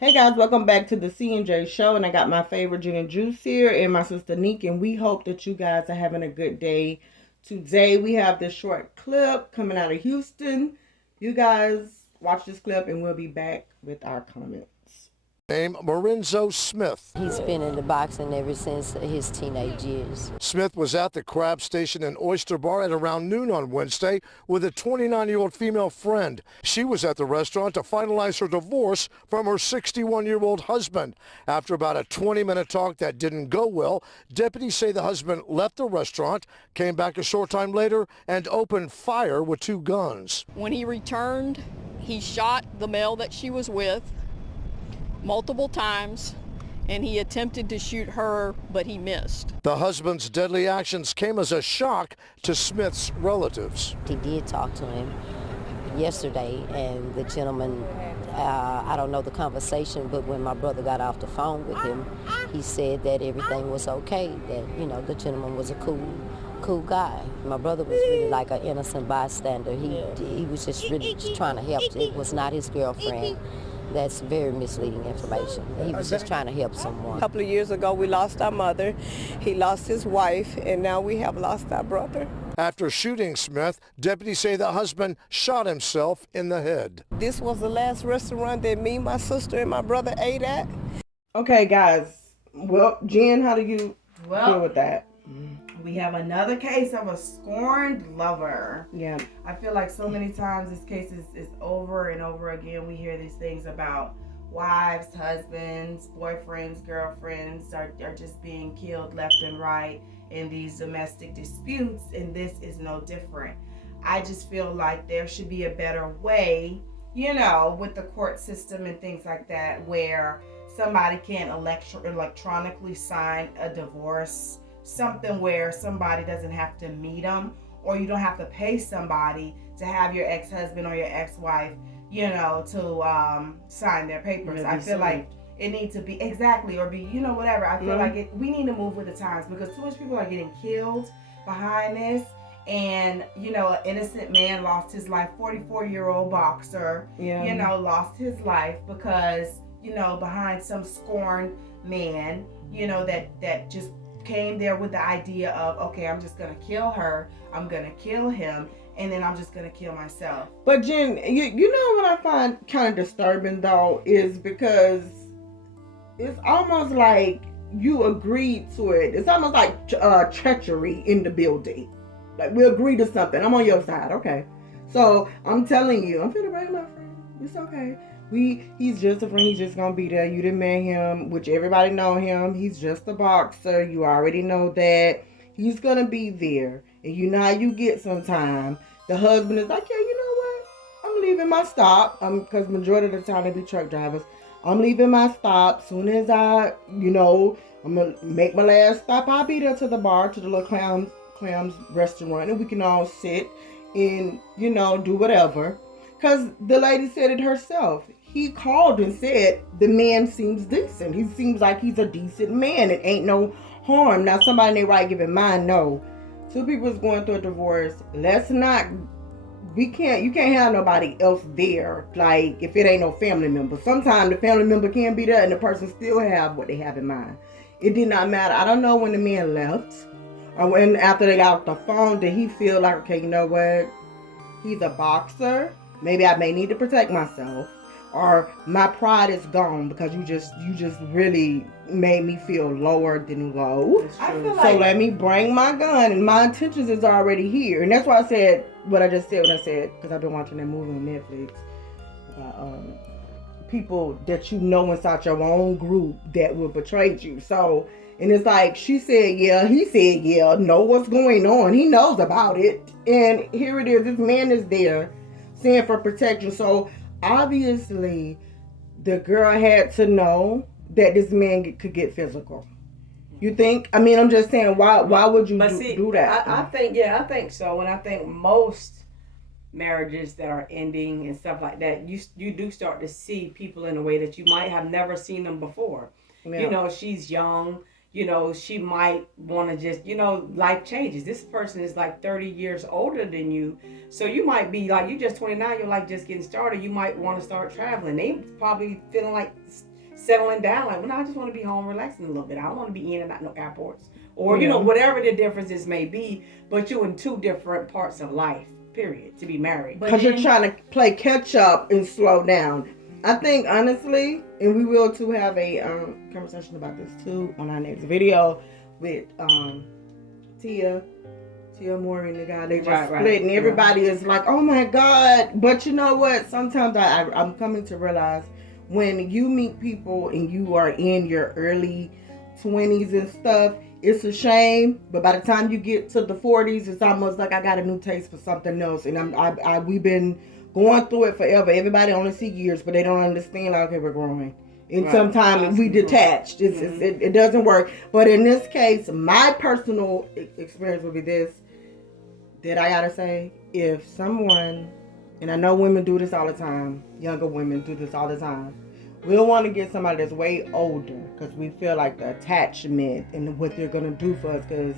Hey guys, welcome back to the C&J show, and I got my favorite gin and juice here and my sister Neek, and we hope that you guys are having a good day. Today we have this short clip coming out of Houston. You guys watch this clip and we'll be back with our comments. Name Maurenzo Smith. He's been in the boxing ever since his teenage years. Smith was at the Crab Station and Oyster Bar at around noon on Wednesday with a 29-year-old female friend. She was at the restaurant to finalize her divorce from her 61-year-old husband. After about a 20-minute talk that didn't go well, deputies say the husband left the restaurant, came back a short time later, and opened fire with two guns. When he returned, he shot the male that she was with multiple times, and he attempted to shoot her, but he missed. The husband's deadly actions came as a shock to Smith's relatives. He did talk to him yesterday, and the gentleman, I don't know the conversation, but when my brother got off the phone with him, he said that everything was okay, that, you know, the gentleman was a cool guy. My brother was really like an innocent bystander. He was just really trying to help. It was not his girlfriend. That's very misleading information. He was just trying to help someone. A couple of years ago, we lost our mother. He lost his wife, and now we have lost our brother. After shooting Smith, deputies say the husband shot himself in the head. This was the last restaurant that me, my sister, and my brother ate at. Okay, guys. Well, Jen, how do you feel with that? We have another case of a scorned lover. Yeah. I feel like so many times this case is over and over again. We hear these things about wives, husbands, boyfriends, girlfriends are just being killed left and right in these domestic disputes, and this is no different. I just feel like there should be a better way, you know, with the court system and things like that, where somebody can electronically sign a divorce, something where somebody doesn't have to meet them, or you don't have to pay somebody to have your ex-husband or your ex-wife, you know, to sign their papers. I feel like it needs to be exactly, or be, you know, whatever. I feel like we need to move with the times, because too much people are getting killed behind this. And, you know, an innocent man lost his life. 44-year-old boxer, you know, lost his life because, you know, behind some scorned man, you know, that just came there with the idea of, okay, I'm just gonna kill her, I'm gonna kill him, and then I'm just gonna kill myself. But Jen, you know what I find kind of disturbing though is because it's almost like you agreed to it. It's almost like treachery in the building. Like, we agreed to something. I'm on your side, okay? So I'm telling you, I'm finna bring my friend. It's okay. He's just a friend. He's just gonna be there. You didn't met him, which everybody know him. He's just a boxer. You already know that. He's gonna be there. And you know how you get sometime. The husband is like, yeah, you know what? I'm leaving my stop. Because majority of the time they be truck drivers. I'm leaving my stop. Soon as I, you know, I'm gonna make my last stop, I'll be there to the bar, to the little clams restaurant, and we can all sit and, you know, do whatever. Because the lady said it herself. He called and said the man seems decent. He seems like he's a decent man. It ain't no harm. Now, somebody in their right giving mind, no. Two people is going through a divorce. You can't have nobody else there, like, if it ain't no family member. Sometimes the family member can be there and the person still have what they have in mind. It did not matter. I don't know when the man left or when after they got off the phone, did he feel like, okay, you know what? He's a boxer. Maybe I may need to protect myself, or my pride is gone because you just really made me feel lower than low. I feel So like, let me bring my gun, and my intentions is already here. And that's why I said what I just said when I said, because I've been watching that movie on Netflix about people that you know inside your own group that will betray you. So, and it's like, she said yeah, he said yeah, know what's going on. He knows about it. And here it is, this man is there saying for protection. So obviously the girl had to know that this man could get physical. You think? I mean, I'm just saying, why would you do that? I think so. And I think most marriages that are ending and stuff like that, you do start to see people in a way that you might have never seen them before. Yeah. You know, she's young. you know, she might want to just, you know, life changes. This person is like 30 years older than you. So you might be like, you just 29, you're like just getting started. You might want to start traveling. They probably feeling like settling down. Like, well, no, I just want to be home relaxing a little bit. I don't want to be in and out no airports. Or, you know, whatever the differences may be. But you're in two different parts of life, period, to be married. Because you're trying to play catch up and slow down. I think, honestly, and we will too have a conversation about this too on our next video with Tia Moore and the guy. They just split, and everybody is like, oh my God. But you know what? Sometimes I'm coming to realize when you meet people and you are in your early 20s and stuff, it's a shame. But by the time you get to the 40s, it's almost like I got a new taste for something else. And we've been going through it forever. Everybody only see years, but they don't understand, like, okay, we're growing. And sometimes we detached. It doesn't work. But in this case, my personal experience would be this, that I gotta say, if someone, and I know women do this all the time, younger women do this all the time, we'll want to get somebody that's way older because we feel like the attachment and what they're gonna do for us, because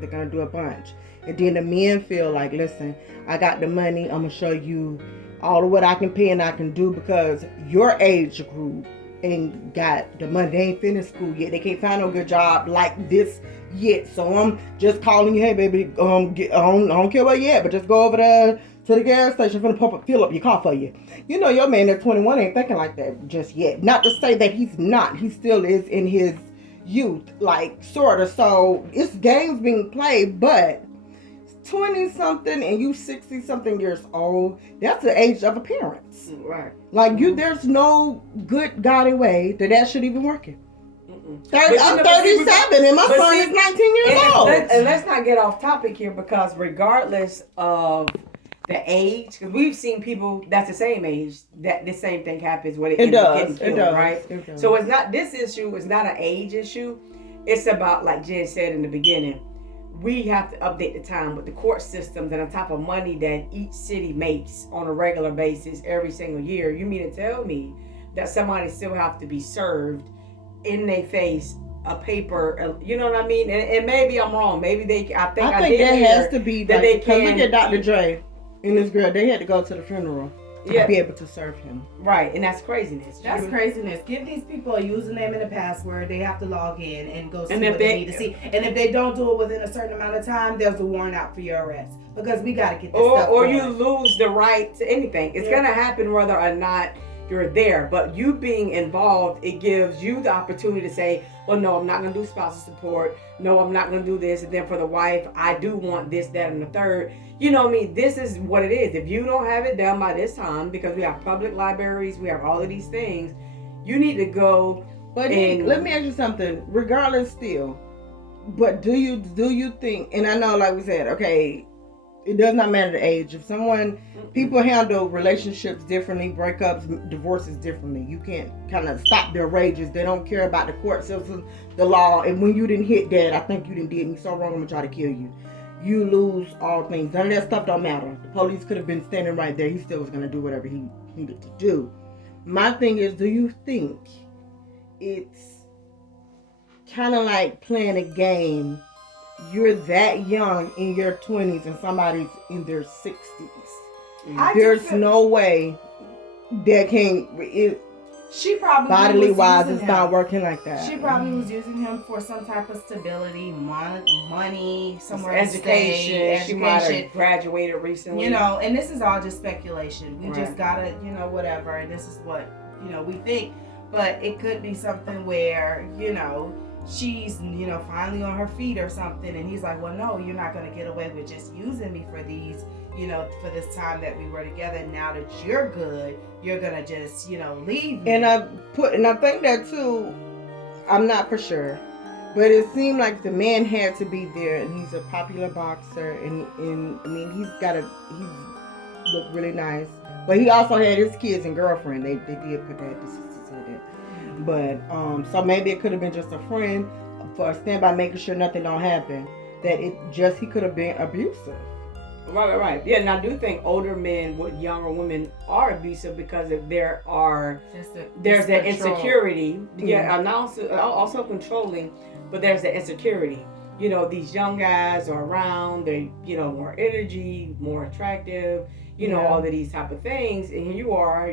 they're gonna do a bunch. And then the men feel like, listen, I got the money, I'm gonna show you all of what I can pay and I can do, because your age group ain't got the money. They ain't finished school yet. They can't find no good job like this yet. So I'm just calling you, hey baby, I don't care what yet, but just go over there to the gas station, fill up your car for you. You know, your man at 21 ain't thinking like that just yet. Not to say that he's not. He still is in his youth, like, sort of. So it's games being played, but 20-something and you 60-something years old, that's the age of appearance. Right. Like, there's no good godly way that should even work it. I'm 37 and my son is 19 years old. And let's not get off topic here, because regardless of the age, because we've seen people that's the same age that the same thing happens when it does, getting killed, right? So it's not, this issue is not an age issue. It's about, like Jen said in the beginning, we have to update the time with the court systems and on top of money that each city makes on a regular basis every single year. You mean to tell me that somebody still have to be served in their face a paper, you know what I mean? And maybe I'm wrong. Maybe I think that has to be that, they can. Look at Dr. Dre and this girl. They had to go to the funeral to be able to serve him. Right, and that's craziness. That's craziness. Give these people a username and a password. They have to log in and go see what they need to see. And if they don't do it within a certain amount of time, there's a warrant out for your arrest, because we got to get this stuff or going. You lose the right to anything. It's gonna happen whether or not you're there, but you being involved, it gives you the opportunity to say, well, no, I'm not going to do spousal support. No, I'm not going to do this. And then for the wife, I do want this, that, and the third. You know what I mean? This is what it is. If you don't have it done by this time, because we have public libraries, we have all of these things, you need to go. But let me ask you something. Regardless still, but do you think, and I know, like we said, okay, it does not matter the age. If people handle relationships differently, breakups, divorces differently. You can't kind of stop their rages. They don't care about the court system, the law. And when you didn't hit that, I think you didn't did me so wrong, I'm going to try to kill you. You lose all things. None of that stuff don't matter. The police could have been standing right there. He still was going to do whatever he needed to do. My thing is, do you think it's kind of like playing a game? You're that young in your 20s and somebody's in their 60s. There's no way that she probably bodily wise it's not working like that. She probably was using him for some type of stability, money, somewhere education. She might have graduated recently. You know, and this is all just speculation. We just gotta, whatever. And this is what, we think. But it could be something where, she's, finally on her feet or something. And he's like, well, no, you're not going to get away with just using me for these, for this time that we were together. Now that you're good, you're going to just, leave me. And I think that too, I'm not for sure, but it seemed like the man had to be there, and he's a popular boxer, and I mean, he looked really nice. But he also had his kids and girlfriend. They did put that, the sister said that. But so maybe it could have been just a friend for a standby, making sure nothing don't happen. That he could have been abusive. Right. Yeah, and I do think older men with younger women are abusive because there's that insecurity. Yeah, and also controlling, but there's the insecurity. You know, these young guys are around, they're, you know, more energy, more attractive, you know, all of these type of things. And here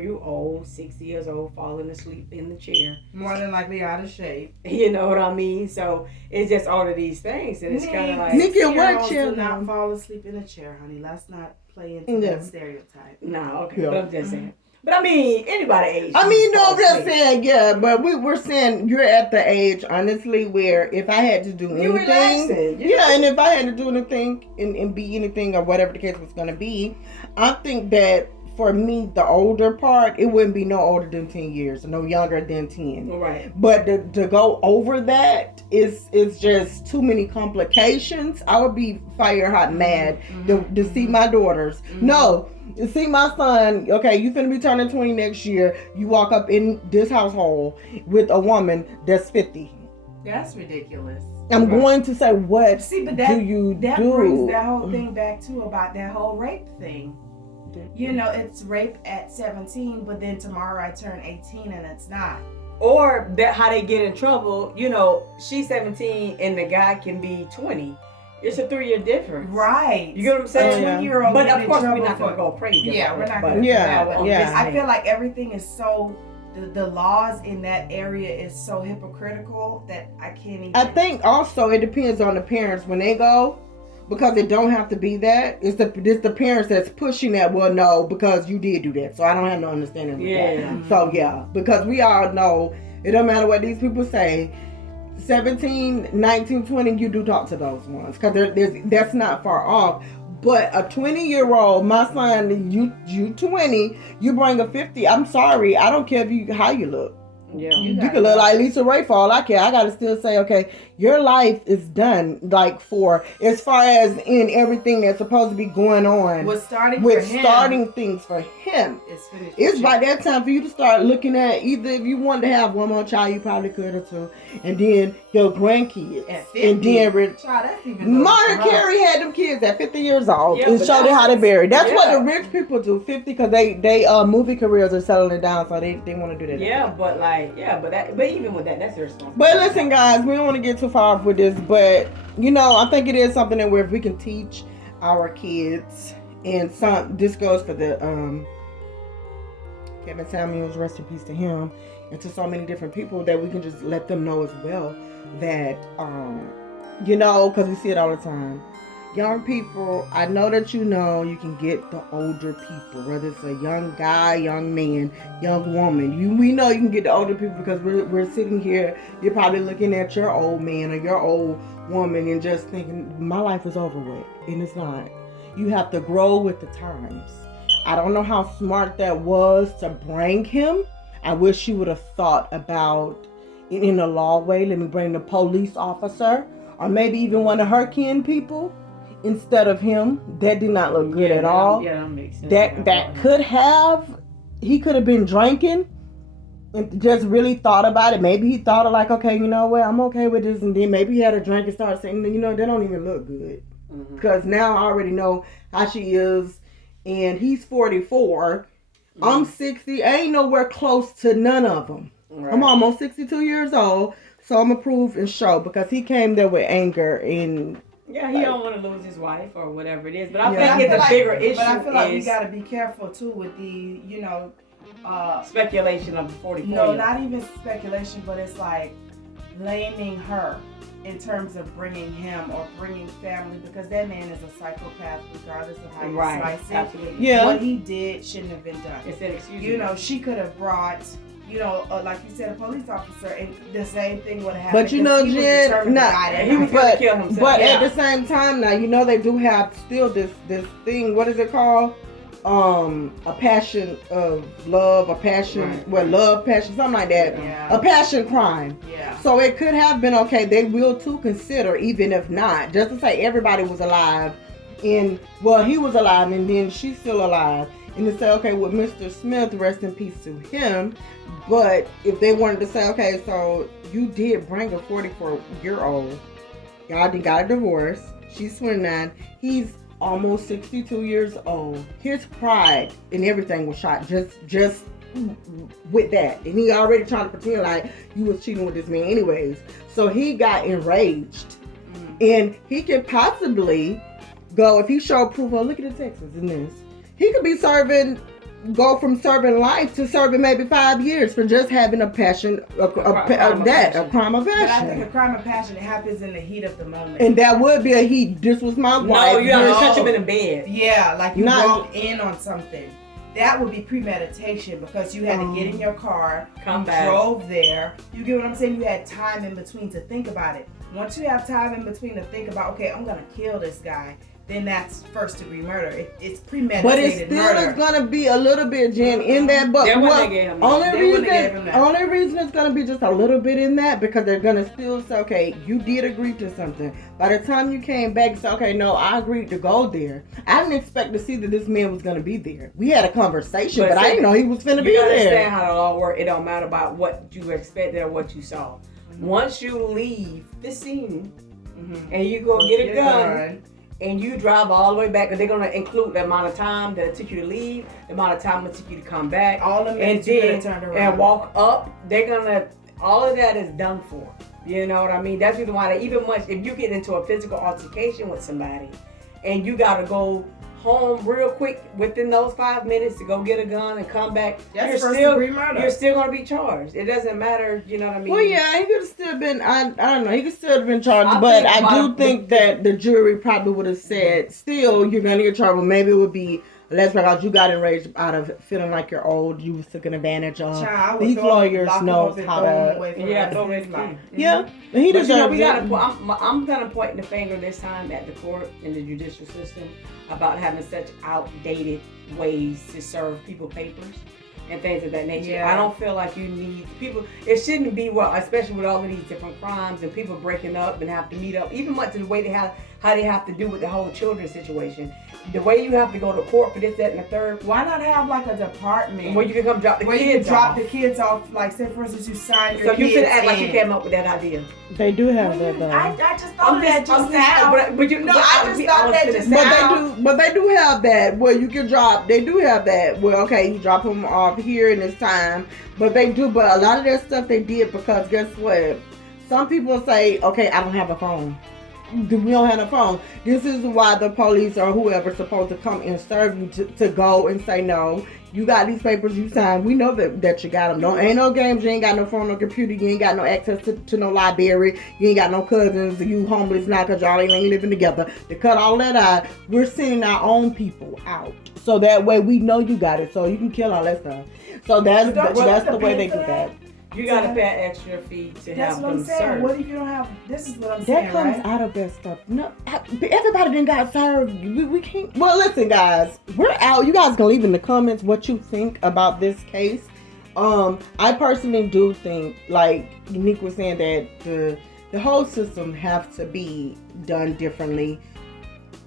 you old, 60 years old, falling asleep in the chair. More than likely out of shape. You know what I mean? So it's just all of these things. And it's kind of like... Nikki, what chair? Do not fall asleep in a chair, honey. Let's not play into that stereotype. No, okay. But I'm just saying. But I mean, anybody age. I mean, no, I'm just saying, yeah, but we're saying you're at the age, honestly, where if I had to do anything, and if I had to do anything and be anything or whatever the case was going to be, I think that for me, the older part, it wouldn't be no older than 10 years, no younger than 10. Right. But to go over that is just too many complications. I would be fire hot mad to see my daughters. No. You see my son, okay, you finna be turning 20 next year. You walk up in this household with a woman that's 50. That's ridiculous. I'm going to say, what that brings that whole thing back to about that whole rape thing. You know, it's rape at 17, but then tomorrow I turn 18 and it's not. Or that how they get in trouble, you know, she's 17 and the guy can be 20. It's a 3-year difference. Right. You get what I'm saying? 20-year-old. But of course, we're not going to go crazy. Yeah, we're not going to. Yeah. I feel like everything is so, the laws in that area is so hypocritical that I can't even. I think also it depends on the parents when they go, because it don't have to be that. It's the parents that's pushing that, well, no, because you did do that. So I don't have no understanding with that. So, yeah, because we all know it don't matter what these people say. 17, 19, 20, you do talk to those ones because that's not far off. But a 20-year-old, my son, you 20, you bring a 50. I'm sorry, I don't care how you look. Yeah, you can look like Lisa Ray for all I care. I gotta still say, okay, your life is done. Like as far as in everything that's supposed to be going on with starting things for him. It's finished. It's by that time for you to start looking at either if you wanted to have one more child, you probably could or two, and then your grandkids, and then Mariah Carey had them kids at 50 years old and showed them how to bury. That's what the rich people do, 50, because they movie careers are settling down, so they want to do that. Yeah, but but even with that, that's their responsibility. But listen, guys, we don't want to get too far off with this, but you know, I think it is something that if we can teach our kids, and this goes for the Kevin Samuels, rest in peace to him, and to so many different people, that we can just let them know as well that you know, because we see it all the time. Young people, I know that you can get the older people, whether it's a young guy, young man, young woman. We know you can get the older people because we're sitting here. You're probably looking at your old man or your old woman and just thinking, my life is over with. And it's not. You have to grow with the times. I don't know how smart that was to bring him. I wish she would have thought about it in a law way. Let me bring the police officer or maybe even one of her kin people instead of him. That did not look good at all. Yeah, that makes sense. He could have been drinking and just really thought about it. Maybe he thought of like, okay, you know what, I'm okay with this. And then maybe he had a drink and started saying, you know, they don't even look good. Because now I already know how she is. And he's 44. I'm 60. I ain't nowhere close to none of them. Right. I'm almost 62 years old. So I'm going to prove and show, because he came there with anger and... Yeah, he don't want to lose his wife or whatever it is. But I think it's a bigger issue. But I feel like we got to be careful, too, with the, speculation of the 44. No, not even speculation, but it's like blaming her in terms of bringing him or bringing family, because that man is a psychopath regardless of how you slice it. Absolutely. Yeah. What he did shouldn't have been done. It said, excuse me. She could have brought... like you said, a police officer, and the same thing would have happened. But Jen, he was going to kill himself. But at the same time, now they do have still this thing. What is it called? A passion of love, a passion, love, passion, something like that. Yeah. A passion crime. Yeah. So it could have been okay. They will too consider, even if not, just to say everybody was alive, he was alive, and then she's still alive. And to say, okay, with Mr. Smith, rest in peace to him. But if they wanted to say, okay, so you did bring a 44-year-old, y'all got a divorce, she's 29, he's almost 62 years old. His pride and everything was shot just with that. And he already trying to pretend like you was cheating with this man anyways. So he got enraged. And he could possibly go, if he showed proof, oh, look at the Texas in this. He could be go from serving life to serving maybe 5 years for just having a passion, a crime of passion. But I think a crime of passion happens in the heat of the moment. And that would be a heat. This was my wife. No, you have to touch him in the bed. Yeah, like you walked in on something. That would be premeditation because you had to get in your car, drove there. You get what I'm saying? You had time in between to think about it. Once you have time in between to think about, okay, I'm going to kill this guy, then that's first degree murder. It's premeditated murder. But it still is going to be a little bit, Jen, in that. But only reason it's going to be just a little bit in that because they're going to still say, okay, you did agree to something. By the time you came back and said, okay, no, I agreed to go there. I didn't expect to see that this man was going to be there. We had a conversation, but I didn't know he was going to be there. You understand how it all works. It don't matter about what you expected or what you saw. Once you leave the scene and you go get a gun and you drive all the way back, because they're going to include the amount of time that it took you to leave, the amount of time it took you to come back, all of and then and walk up, they're going to, all of that is done for. You know what I mean? That's the reason why if you get into a physical altercation with somebody and you got to go home real quick within those 5 minutes to go get a gun and come back, you're still going to be charged. It doesn't matter, you know what I mean? Well, yeah, he could have still been, I don't know, he could still have been charged, but I do think that the jury probably would have said, still, you're going to get charged, but maybe it would be less because you got enraged out of feeling like you're old, you was taken advantage of. These lawyers know how to. Yeah, he deserves it. I'm gonna point the finger this time at the court and the judicial system about having such outdated ways to serve people papers and things of that nature. I don't feel like you need people. It shouldn't be especially with all of these different crimes and people breaking up and have to meet up. Even much to the way how they have to do with the whole children situation. The way you have to go to court for this, that, and the third. Why not have like a department where you can come drop the kids off? Where you can drop the kids off, like say for instance you sign your kids. So you could act like you came up with that idea. They do have that though. I just thought that just now. But you know, I just thought that just now. But they do have that where you can drop. They do have that where okay, you drop them off here in this time. But they do. But a lot of that stuff they did because guess what? Some people say, okay, I don't have a phone. We don't have a phone. This is why the police or whoever's supposed to come and serve you to go and say, no, you got these papers you signed. We know that you got them. Ain't no games. You ain't got no phone, no computer. You ain't got no access to no library. You ain't got no cousins. You homeless now because y'all ain't living together. To cut all that out, we're sending our own people out. So that way we know you got it. So you can kill all that stuff. So that's the way they do that. You gotta pay an extra fee to have them served. That's what I'm saying. What if you don't have? This is what I'm saying. That comes out of that stuff. No, everybody didn't got served. We can't. Well, listen, guys, we're out. You guys can leave in the comments what you think about this case. I personally do think, like Unique was saying, that the whole system has to be done differently.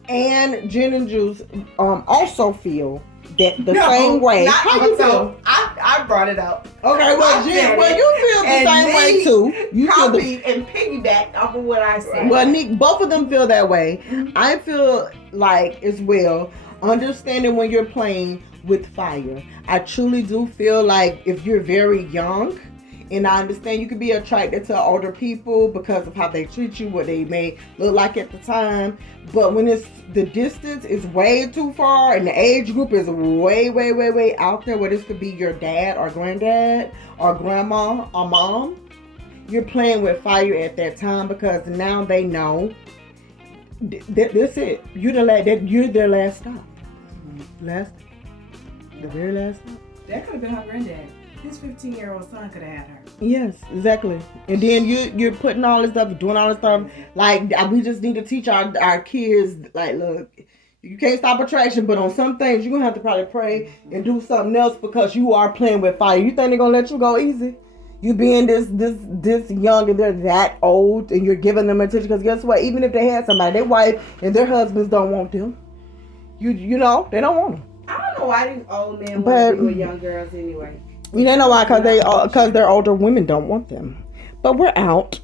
And Jen and Juice also feel that same way. How you feel? I brought it up. Okay, well, Jen, you feel the same way too. You copied and piggybacked off of what I said. Well, Nick, both of them feel that way. I feel like as well, understanding when you're playing with fire. I truly do feel like if you're very young, and I understand you can be attracted to older people because of how they treat you, what they may look like at the time. But when the distance is way too far and the age group is way out there where this could be your dad or granddad or grandma or mom, you're playing with fire at that time because now they know that's it. You're their last stop. The very last stop. That could have been her granddad. His 15-year-old son could have had her. Yes, exactly. And then you're putting all this stuff, doing all this stuff. Like, we just need to teach our kids, like, look, you can't stop attraction, but on some things, you're going to have to probably pray and do something else because you are playing with fire. You think they're going to let you go easy? You being this young and they're that old and you're giving them attention because guess what? Even if they had somebody, their wife and their husbands don't want them. You know, they don't want them. I don't know why these old men want to be with young girls anyway. You know why? Because their older women don't want them. But we're out.